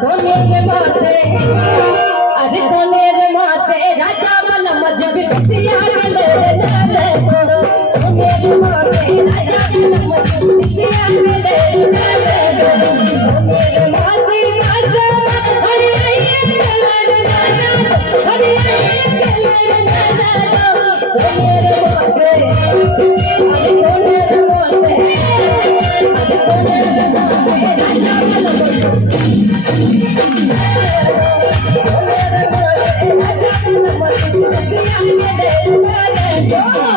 कोनेर मासे अरे कोनेर मासे राजा वाला मजब किसिया गले नाने को कोनेर मासे राजा वाला मजब किसिया गले नाने को कोनेर मासे राजा हरि हरि हरि हरि कोनेर मासे अरे कोनेर मासे अरे कोनेर मासे राजा वाला मजब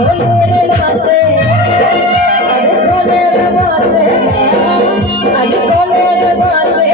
कोनेर मासे अरे कोनेर मासे अरे कोनेर मासे